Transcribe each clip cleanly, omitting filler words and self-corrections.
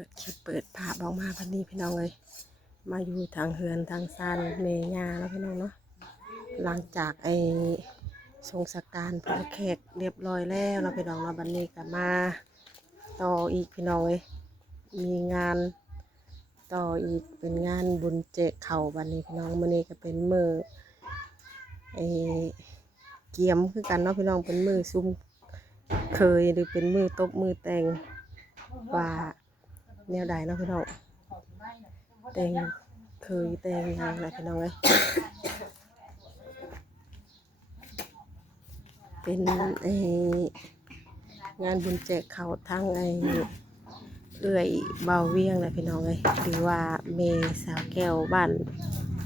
ปิดคลิปเปิดภาพออกมาพันนี้พี่น้องเลยมาอยู่ทางเฮือนทางซานเมย่าแล้วพี่น้องเนาะหลังจากทรงสการพระแขกเรียบร้อยแล้วเราพี่น้องเราบันนี้ก็มาต่ออีกพี่น้องเลยมีงานต่ออีกเป็นงานบุญเจเข่าบันนี้พี่น้องมื้อนี้ก็เป็นมื้อเกียมคือกันเนาะพี่น้องเป็นมื้อซุ่มเคยหรือเป็นมื้อตบมื้อแต่งว่าแนวใดเนาะพี่น้องแต่งเคยแต่งงานอะไรพี่น้องเลยเป็นงานบุญแจกเขาทั้งเลื่อยเบาเวียงแหละพี่น้องเลยหรือว่าเมสาวแก้วบ้าน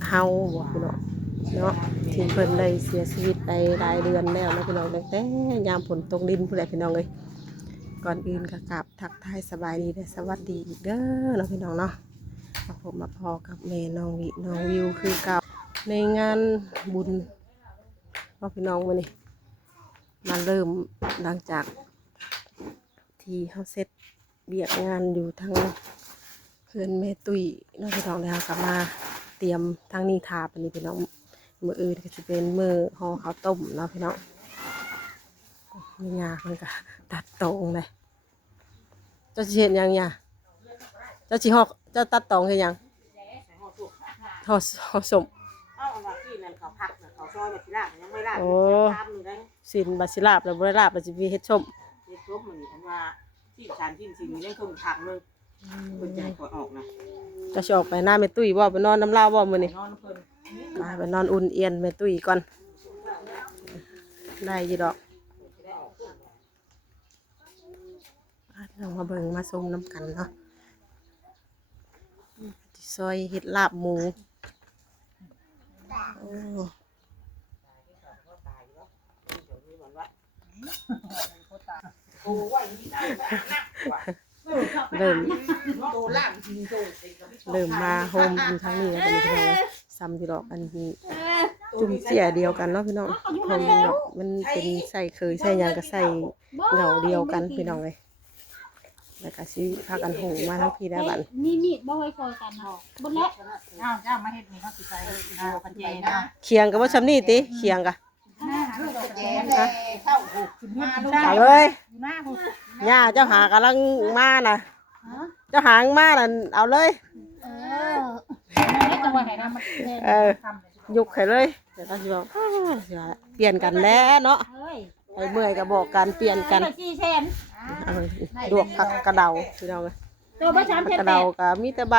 เฮาบอกพี่น้องเนาะที่เพิ่นเลยเสียชีวิตไปหลายเดือนแล้วนะพี่น้องตั้งแต่ยามฝนตกดินผู้ใดพี่น้องเลยก่อนอื่นก็กราบทักทายสบายดีและสวัสดีอีกเด้อเนาะพี่น้องเนาะมาพบมาพอกับแม่น้องวิวคือเก่าในงานบุญเนาะพี่น้องมื้อนี้มาเริ่มหลังจากที่เขาเสร็จเบียกงานอยู่ทั้งเพื่อนแม่ตุ้ยน้องพี่น้องแล้วกลับมาเตรียมทั้งนี้ทาปนี้พี่น้องมืออื่นก็จะเป็นมือห่อข้าวต้มเนาะพี่น้องมีงามันก็ตัดตรงเลยเจ้าเชียนยังเนี่ยเจ้าชีหอกเจ้าตัดตรงคือยังห่อสมโอ้สินบาสิลาบแล้วบริลาบแล้วจะมีเฮ็ดส้มเฮ็ดส้มมันอันว่าที่สารที่สิ่งนี้ยังคงผักเลยเพิ่นจะให้ก่อนออกนะจะออกไปหน้าแม่ตุ้ยบ่ไปนอนน้ำเล่าบ่มื้อนี้นอนเพิ่นไปนอนอุ่นเอียนแม่ตุ้ยก่อนได้ยี่ดอกเรามาเบิ่งมาชมน้ำกันเนาะซอยเห็ดลาบหมูเริ่มมาโฮมทางนี้แล้วเป็นพี่น้องซ้ำอยู่ดอกอันนี้จุ่มเสียเดียวกันเนาะพี่น้องโฮมดอกมันเป็นใส่เคยใส่ยังก็ใส่เหงาเดียวกันพี่น้องเลยแล้วก็สิพากันหูมาทั้งพี่ได้บัดนี่มีดบ่ไว้คอยกันเนาะบนแล้วเจ้ามาเฮ็ดนี่เฮาสิใส่ปัจเจนะเคียงกับว่าซำนี้ติเคียงกะเอาเลยย่าเจ้าหากำลังมาน่ะเจ้าหางมาน่ะเอาเลยยุกให้เลยเดี๋ยวเราจะบอกเปลี่ยนกันแล้วเนาะไอ้เมื่อยก็บอกกันเปลี่ยนกันดวกผักกระเดาพี่น้องเลยกระเดาก็มีแต่ใบ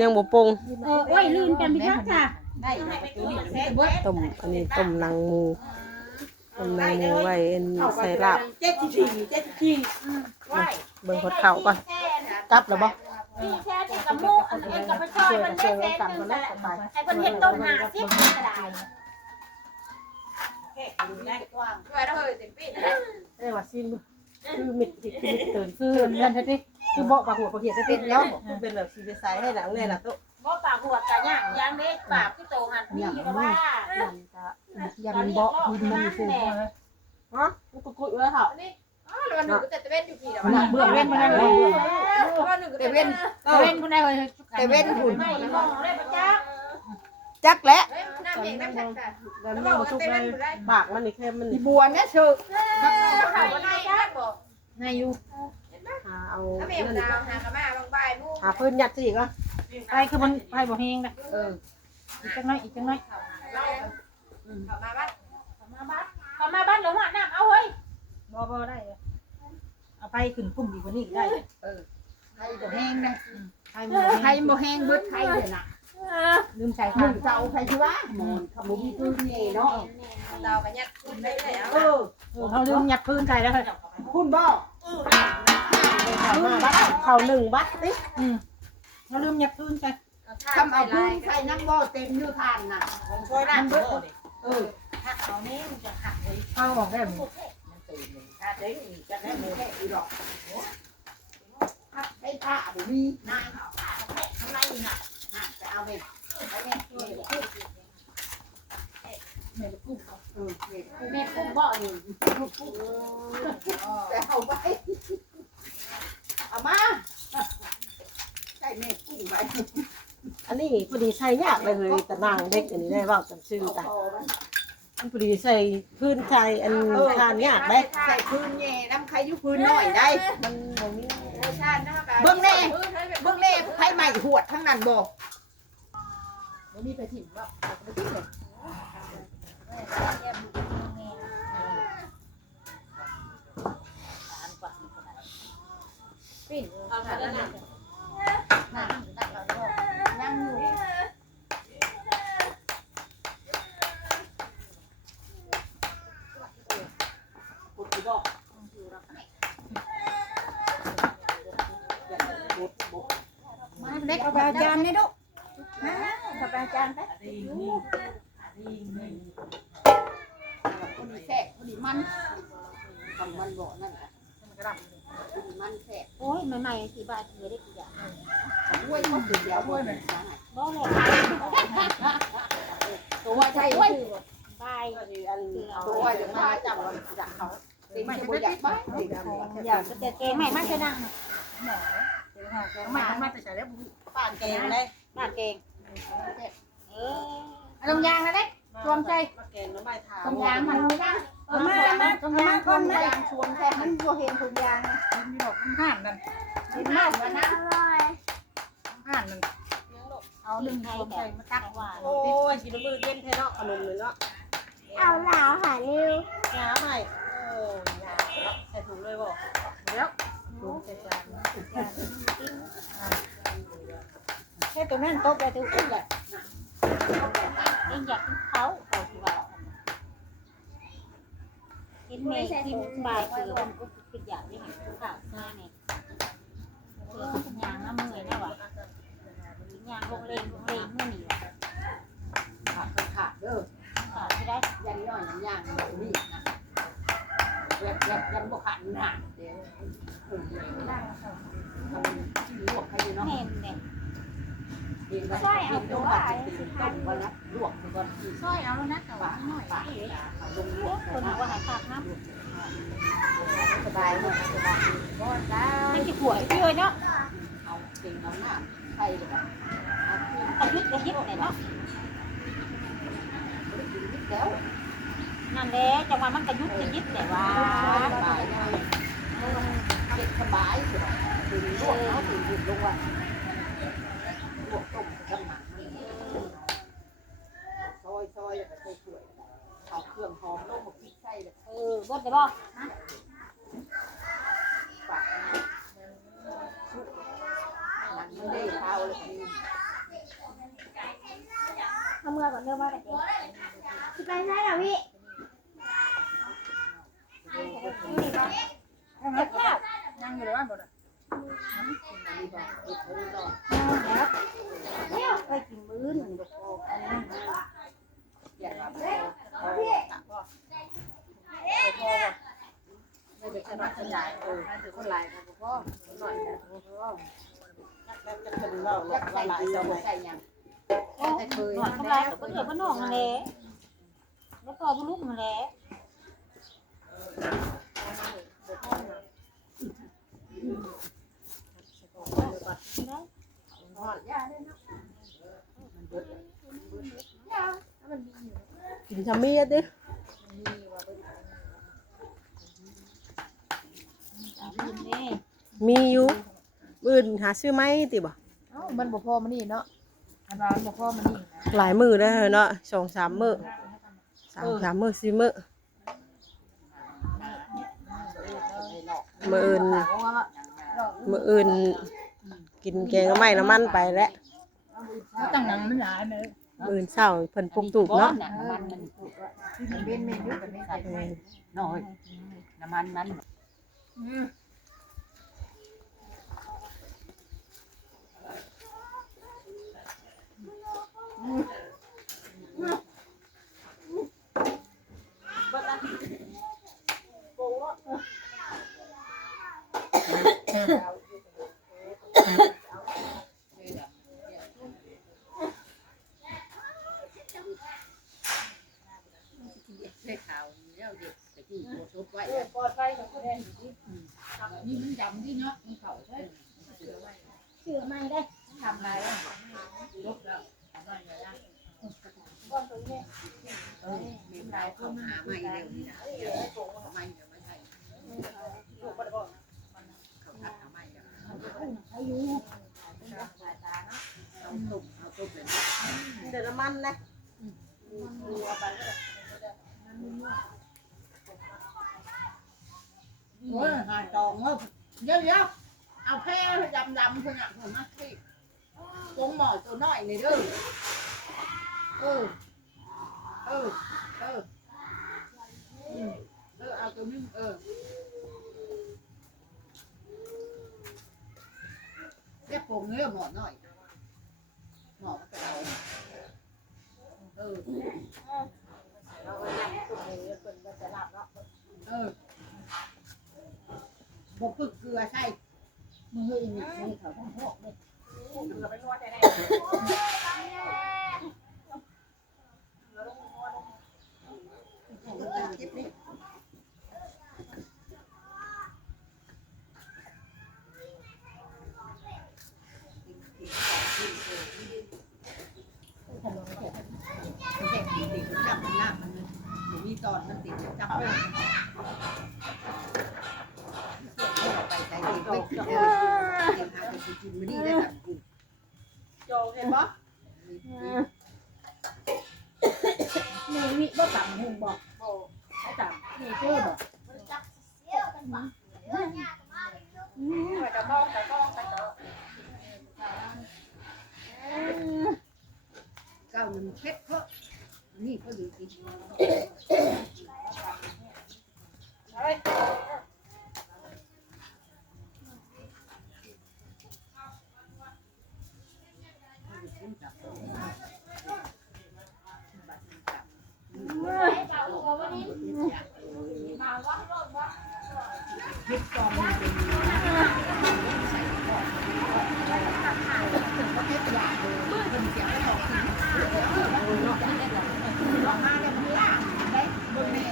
ยังบ่ปงโอ้ยลื่นกันพี่ทักค่ะต้มอันนี้ต้มนางมูไว้ใส่ลาบเบิ่งคนเข่าก่อนกลับแล้วบ่พี่แช่ที่กับมูอันนี้กับไปช่วยมันได้เส้นนึงไอ้คนเห็นต้นหาซิบกระดาษว่าซิคือมิดตื่นคือนั่นสิคือบ่ปากหัวปากเหียดติดแล้วเป็นแบบสิไปใส่ให้หลังเลยล่ะตุ๊บ่ปากหัวกะย่างย่างเด็กปากที่โตหันนี่อยู่ว่ายันบ่ดินมันฟูฮะกูกุยไว้เฮาวันหนึ่งก็แต่เว้นอยู่พี่เดี๋ยวเบื่อเว้นมาแล้ววันหนึ่งก็แต่เว้นคนใดเลยแต่เว้นหุ่นไม่มองเลยปะจ๊ะจักแหละน้ำเองน้ำจักแต่แล้วมันบ่สุกเลยปากมันนี่แค่มันบัวเนี่ยเชื่อเขาวันไหนจักบอกนายอยู่เอาน้ำเองดาวหากระมาบางใบมู่หาพื้นยัดสิก็ไปคือมันไปบ่แห้งนะอีกจังน้อยเขามาบ้านหลงหัวน้ำเอาเฮ้ยบ่ได้เอาไปขึ้นพุ่มดีกว่านี้ได้ใครบ่แห้งนะใครบ่แห้งเบิดใครเลยนะลืมใส่มึงเจ้าใครชื่อว่าขบุมีพื้นนี่เนาะดาวกันยัดคุณได้เลยเขาลืมยัดพื้นใส่แล้วค่ะคุณบ่เขา1 บัตติเขาลืมยัดพื้นใส่ทำเอาพื้นใส่น้ำบ่เต็มอยู่ทานน่ะของช่วยน้ำเบิดหักเอานี้มันจะหักเลยเขาบอกได้มันตื่นถ้าเด้งจะได้โมแค่อีดอกให้ผ้าบุมีนางทำไรน่ะจะเอาไปแม่กุ้งแม่กุ้งบ่อยู่แต่เอาไป เอามาใส่แม่กุ้งไว้ อันนี้พอดีใส่ยากเลยแต่นางเด็กอันนี้ได้เว้าจำชื่อแต่อันพอดีใส่พื้นไทยอันทานยากได้ ใส่พื้นแง่น้ำใครอยู่พื้นน้อยได้ มันบ่มี เบิ่งแน่เบิ่งแน่ไผใหม่หวดทั้งนั้นบ่ บ่มีไปถิ่มว่าไปถิ่มเลยปิ้นเอาแต่ละนั่นนั่งอยู่ พุทธิบอก มาเล็กกับอาจารย์นี่ลูกมากับอาจารย์ไป พอดีแซ่บพอดีมันทำมันบ่นั่นน่ะพอดีมันแซ่บ โอ้ยใหม่ๆกี่บาทเหลือได้กี่อย่าง ห้วยเขาสุดเดียวห้วยมัน บ่เลย ตัวใช่ห้วย บาย ตัวจะมาจับมันจับเขาสิมันจะบ่อยากไป อยากจะเกงใหม่มาใช่นั่งใหม่มาแต่ใส่แล้ว ป่านเกงได้ มาเกงลงยางนะเด็กรวมใจ มาเกงแล้วไม่ทา ลงยางมันมาตรงยางคนมายางชวนแค่มันบ่เห็นถุงยางมีดอกมันห่านนั่นเห็นมากว่านะห่านนั่นเอาหนึ่งรวมใจมาตักว่า โอ้ยกินมือเล่นแท้เนาะขนมเลยเนาะ เอาเหล่าหานิ้วย าให้โอ้ยาเนาะใส่ถุงเลยบ่ เดี๋ยวถุงใส่จานแค่ตัวนั้นโต๊ะไปทุกคนเลยเองอยากกินเขาที่ว่ากินเมย์กินบ่ายคือมันก็คืออยากได้เห็นข้าวหน้าเนี่ยยางน้ำมือนะวะยางลงเลงเมื่อนี่วะ ขาดเด้อ ที่ได้ ยันน้อยยันย่างนี่นะยันบ่ขาดหนาเดี๋ยวลวกให้อยู่เนาะ เห็นเนี่ย กินไปกินต้องมากินต้มวันละลวกก่อนกิน ซอยเอาแล้วนะแต่ว่าหน่อย ปากลงลวก คนบอกว่าหายปากน้ สบายเลยสบายก็ได้ ำมันจะป่วยพี่เลยเนาะ เอาเก่งเอาหน้าใส่เลยเอาเพื่อน เอายึดเนี่ยเนาะ นิดแล้ว นั่นแหละจังหวะมันกระยุดจะยึดแต่ว่า สบายเลยเก็บสบายสุดถึงลวกเนาะถึงหยุดลงว่าลวกต้มกำหมักซอยแล้วก็ใส่ถ้วยเอาเครื่องหอมลงมาพริกใส่เลย บดได้บ่ ปากหนังไม่ได้ข้าวเลย เอาเมื่อก่อนเริ่มว่าแต่เด็กจะไปไหนล่ะพี่เจ็บแค่นั่งอยู่เลยว่าบ่ได้แล้วเนี่ยไปกินมื้อหนึ่งก็พอ อย่างแบบ ไม่ได้ขนาดขยายให้ถือคนหลายครับพ่อหน่อยนะพ่อแล้วจะเป็นเรา ใส่ หลาย เกลื เจ้า อ ไหม ใส่ยัง เคยทำลายก็เดือดก็นองมาแล้วแล้วก็บุลุกมาแล้ว กินชามีดิมีอยู่อื่นหาซื้อไหมติบ่ มันบ่พอมันนี่เนาะอันว่ามันบ่พอมันนี่นะ หลายมือได้เนาะ2-3 มื้อ3-3 มื้อ4 มื้อมื้ออื่นมื้ออื่นกินแกงกับไม้น้ำมันไปแล้ว มันตั้งหนังมันหลายเลย มื้ออื่นเช้าเพิ่นปลุกตูบเนาะ มันเว้นเมนอยู่แบบนี้ น้อยน้ำมันมัน ใส่ขาวแล้วเด็กตะกี้โคตรไว้ ปลอดภัยกับคนแดง นี่มันจำที่เนาะมันเขาใช่เชื่อไม่ได้ทำอะไรลบแล้วทำอะไรได้ก้อนตัวนี้มีหลายคนหาไม่เร็วนี่นะไม่เดี๋ยวไม่ใช่เขาทัดทำไมอ่ะอายุเอาตุ่มเลยเดือดมันนะโอ้ยหาตองเยอะๆเอาแพ้ดำๆคนอ่ะผมมาสิกงหมอตัวน้อยนี่เด้อเอาตัวนึงเรียกผมเนื้อหมอน้อยหมอก็เอาเราก็ยังตุ่มเลยเป็นมันจะหลับเนาะบกเกลือใช่มืออีกนี่เขาต้องโหกเลยเกลือไปนวดได้ไหมจิ๊บนี่จับมันหน้ามันมีตอนมันติดจับเลยไปใจดีไปกินหาไปกินไม่ดีได้แบบกูโจเห็นปะมีบ่ต่ำหงบอกไอ้ต่ำมีเชื่อบอกเก้าหนึ่งเพชรเพราะนี่ก็ดีจริงยึดกองมันเป็นใส่ก่อนก็เก็บยาเลยเป็นเสียงไม่ออกทีร้องมาเนี่ยมันล่าได้บนแม่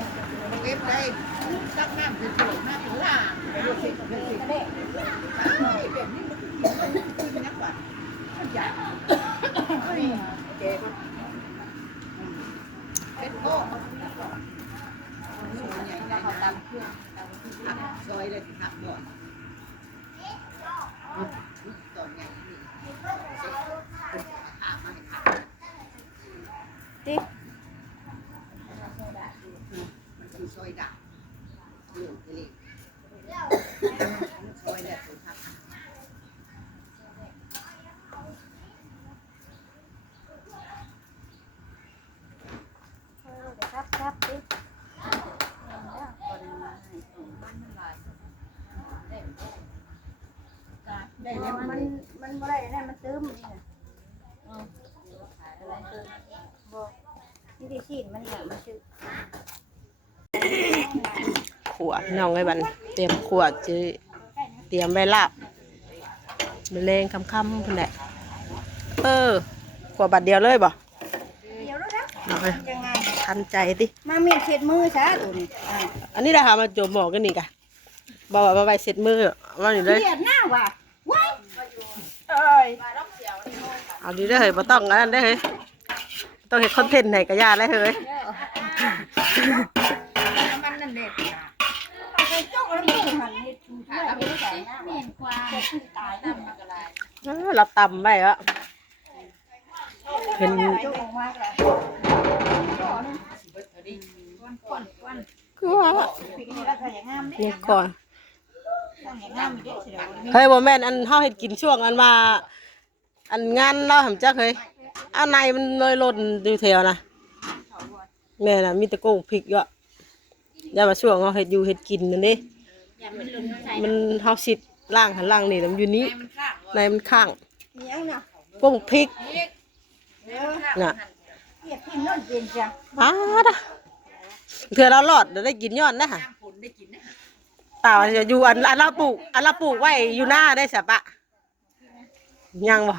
เก็บได้ซักน้ำคือโผล่มาถึงล่าเป็นสิเป็นแบบนี้มันคือนักวัดมันใหญ่เจ็บเป็นโก้ใหญ่ได้เขาตามเครื่องซอยเลยหักบ่อนตอนใหญ่นี่ขามาให้ขาติ๊กมันคือซอยดาบเหลืองทะเลซอยแดดสุดท้ายครับติ๊กได้แล้วมันบ่ได้ได้มันตื้มนี่น่ะบ่นี่ได้ชีดมันน่ะมันชื่อ ขวดน้องไอ้บันเตรียมขวดจะเตรียมไว้ลาบแรงคำๆพุ่นแหละขวดบัดเดียวเลยบ่ เดี๋ยวแล้วนะ น้อย ยังไง ทันใจติ มามีดเช็ดมือซะตัวนี้อันนี้นะคะมาโจมหมอกันนี่กะบอกว่าไปเสร็จมือว่านี่เลย เลียดหน้าว่ะว้าย เอาดีได้เฮ้ยบ่ต้องอันได้เฮ้ยต้องเห็นคอนเทนต์ไหนกะยาได้เฮ้ย มันนั่นเด็ดเอาไปจกแล้วมือหันนี่ชูช่วยเอาไปใส่หน้าแม่นกว่าตายน้ำมันก็ลาย เราตำไว้อะเป็น จกออกมาแล้ว คือว่า ปีนี้ก็ใส่อย่างงามเด้ เนี่ยก่อน ต้องอย่างงามเด้เสียวนี่ เฮ้ยบ่แม่นอันเฮาเฮ็ดกินช่วงอันว่าอันงานเราหำจักเฮ้ยอันในมันเลยหล่นอยู่แถวนะแม่น่ะมีแต่โกงพริกเยอะอย่ามาช่วงเฮาเฮ็ดอยู่เฮ็ดกินนั่นเด้มันเฮาสิล้างหันล้างนี่มันอยู่นี้ในมันข้าง มีหยังน่ะ โกงพริก เด้อ น่ะ เกียดพิมพ์โน่นเย็นจ้ะ อ้าดะเถื่อเรารอดได้กินยอดนะฮะ ผลได้กินนะ ตาจะอยู่อันเราปลูกไว้อยู่หน้าได้สะปะยังบ่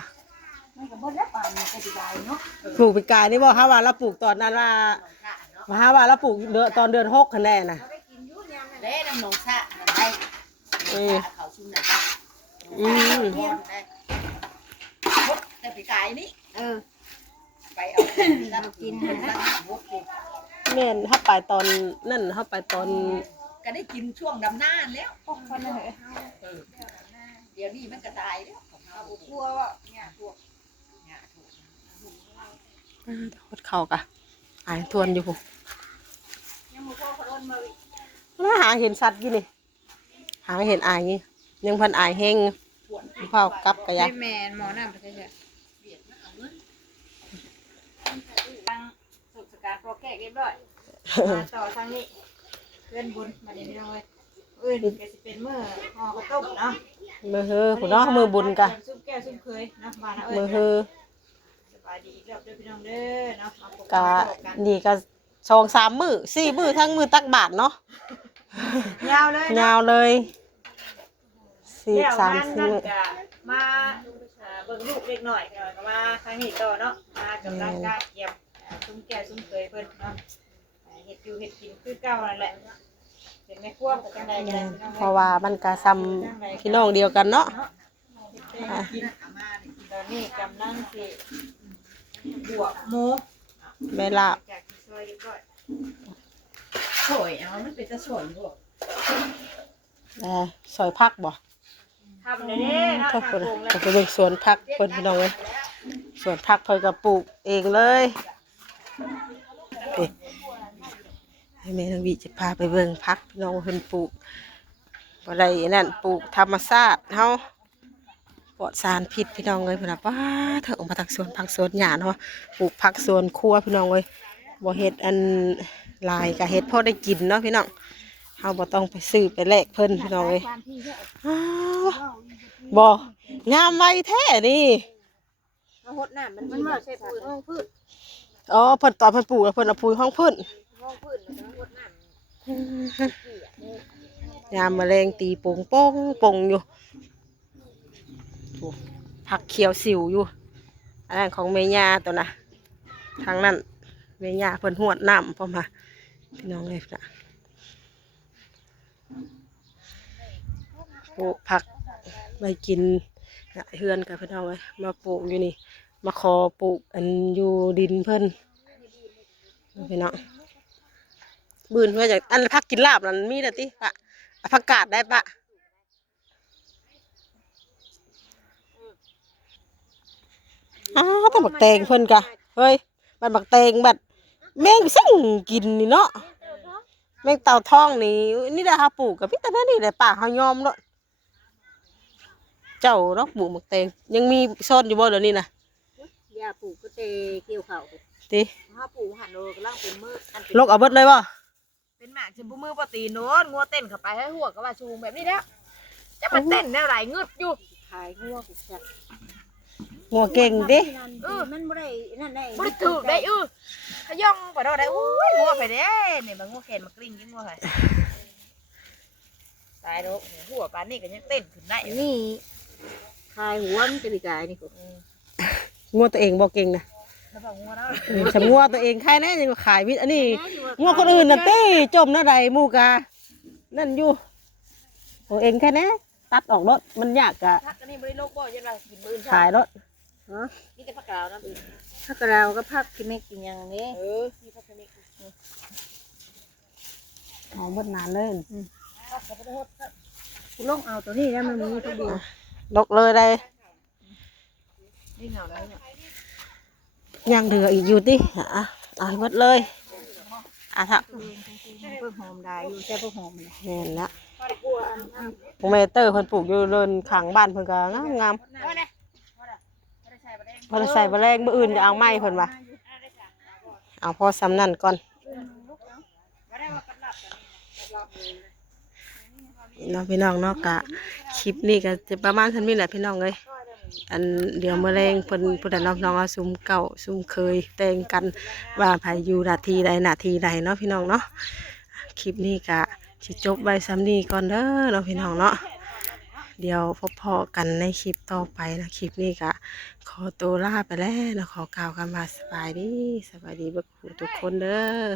มันก็บ่ได้ปานนี้ก็สิได้เนาะ ปลูกปีกายนี่บ่ฮาว่าเราปลูกตอนนั้นว่าฮาว่าเราปลูกตอนเดือน6คั่นแน่น่ะ เด้น้ำหนองสะได้ เขาชุ่มหน่อยก็แต่ไปขายนี่ไปเอากินนะ แม่นเฮาไปตอนนั่นเฮาไปตอน ก็ได้กินช่วงดำหน้าแล้วเดี๋ยวนี้มันกระตายแล้วทั่วว่าเนี่ยทั่ว ทอดเข้ากะอายทวนอยู่พุ่นมาหาเห็นสัตว์กี่นี่หาเห็นอายนี่ยังพันอายแห้งเผากลับกะยะ แม่หมอน้ำไปใช่ไหมตั้งสุขการโปรแกรมเรียบร้อยมาต่อทางนี้เพื่อนบุญมาเดี๋ยวนี้เลยก็จะเป็นมื้อห่อข้าวต้มเนาะ มือเฮือพุ่นเนาะมือบุญกะ ซุปแก้วซุปเคยนะมานะ มือเฮือ สบายดีอีกรอบเด้อพี่น้องเด้อเนาะ กะนี่ก็2-3 มื้อ4 มื้อทั้งมื้อตักบาทเนาะ ยาวเลย ยาวเลย3 4-3 นั่น มื้อ ก็มาเบิ่งลูกเล็กหน่อยก็มาทางนี้ต่อเนาะมากำลังการเก็บซุปแก้วซุปเคยเพิ่นเนาะเฮ็ดอยู่เฮ็ดกินคือเก่านั่นแหละเป็นแม่ครัวก็จังได๋ก็ได้พี่น้อง เพราะว่ามันก็ซ้ำพี่น้องเดียวกันเนาะ ตอนนี้กำลังสิบวกหมู แม่ลาบ จากที่ซอยเรียบร้อย สวยเอามันเป็นจะสวยบ่ ซอยผักบ่ ทำได้เด้เนาะ ถ้า ทำ เพิ่น โป่งแล้ว ไปเบิ่งสวนผักเพิ่นพี่น้องเอ้ยสวนผักเพิ่นก็ปลูกเองเลยให้แม่นางวิจะพาไปเบิ่งผักพี่น้องเพิ่นปลูกบ่ได้นั่นปลูกธรรมชาติเฮาปลอดสารพิษพี่น้องเอ้ยพุ่นน่ะป้าเถอะออกมาจากสวนผักสวนหญ้าเนาะปลูกผักสวนครัวพี่น้องเอ้ยบ่เฮ็ดอันหลายก็เฮ็ดพอได้กินเนาะพี่น้องเฮาบ่ต้องไปซื้อไปแลกเพิ่นพี่น้องเอ้ยอ้าวบ่งามไวแท้นี่ มาหดน้ำมันมาใช้ปุ๋ยห้องพืช อ๋อเพิ่นตอนเพิ่นปลูกแล้วเพิ่นเอาปุ๋ยห้องพื้น ห้องพืชแล้วก็หดน้ำ ยามแมลงตีโป่งโป่งโป่งอยู่โอ้ผักเขียวสิวอยู่อันนั้นของเมย่าตัวน่ะทางนั้นเมย่าเพิ่นหวดน้ำพร้อมมาพี่น้องเลยนะปลูกผักไปกินเฮือนกับพี่น้องเลยมาปลูกอยู่นี่มาขอปลูกอันอยู่ดินเพิ่นพี่น้องบืนเพื่อจากอันผักกินลาบนั่นมีแต่ติปะผักกาดได้ปะอ้าวแต่บักแตงเพิ่นกะเฮ้ยมันบักแตงบัดแมงซึ่งกินนี่เนาะแมงเต่าทองนี่นี่ได้หาปลูกกับพี่แต่นั่นนี่ได้ป่าเฮายอมเนาะเจ้าดอกปลูกบักแตงยังมีซ่อนอยู่บ่เดี๋ยวนี้นะ ยาปลูกก็เตเกี่ยวเขา ติ ถ้าปลูกหันโลกำลังเป็นมืออัน ลกเอาเบิดเลยบ่ เป็นหมากชิบุมือปตีโน้นงัวเต้นเข้าไปให้หัวก็ว่าชูงแบบนี้แล้วจะมาเต้นแนวไหนงึดอยู่ ขายงัวกุจัด งัวเก่งดิ มันไม่ได้นั่นได้ บ่ได้ถูกได้ขย่องไปได้อุ้ยงัวไปเด้นี่บางงัวแขนมากลิ้งกินงัวไผตายแล้วหัวปานนี้ก็ยังเต้นขึ้นได้ นี่ขายหัวมันจะดีกายนี่กู งัวตัวเองบ่เก่งนะ แล้วบอกงัวแล้ว สำงัวตัวเองใครแน่ยังขายมิดอันนี้งัวคนอื่นน่ะตี้จมนะใดหมู่กานั่นอยู่ตัวเองแค่นี้ตัดออกรถมันยากกะ พักอันนี้บ่ได้โลกบ่ยันว่ากินมื้อ ขายรถ นี่แต่ผักกาวนะอื่น ถ้ากระเราก็พักที่ไม่กินอย่างนี้ นี่ผักกะเม็ด หอมเบิดนานเลย กูลงเอาตัวนี้แล้วมันมีตัวเดียว ดกเลยได้ นี่เหงาแล้วเนี่ย ยังเหลืออีกอยู่ติเอาให้หมดเลยถ้า เพื่อหอมได้อยู่ใช่เพื่อหอมเลย แม่นละพวกแม่เตอร์เพิ่นปลูกอยู่เดินข้างบ้านเพิ่นก็งามๆเพิ่นใส่แมลงมื้ออื่นจะเอาไม้เพิ่นว่าเอาพอซ้ำนั่นก่อนน้องพี่น้องเนาะกะคลิปนี้ก็จะประมาณเท่านี้แหละพี่น้องเอ้ยอันเดี๋ยวแมลงเพิ่นผู้ใดน้องๆเอาซุ่มเก่าซุ่มเคยแต่งกันว่าไผอยู่นาทีใดนาทีใดเนาะพี่น้องเนาะคลิปนี้กะสิจบไว้ซ้ำนี้ก่อนเด้อเนาะพี่น้องเนาะเดี๋ยวพบพอกันในคลิปต่อไปนะคลิปนี้กะขอตัวลาไปแล้วนะขอกล่าวคำว่าสบายดีเบิดทุกคนเด้อ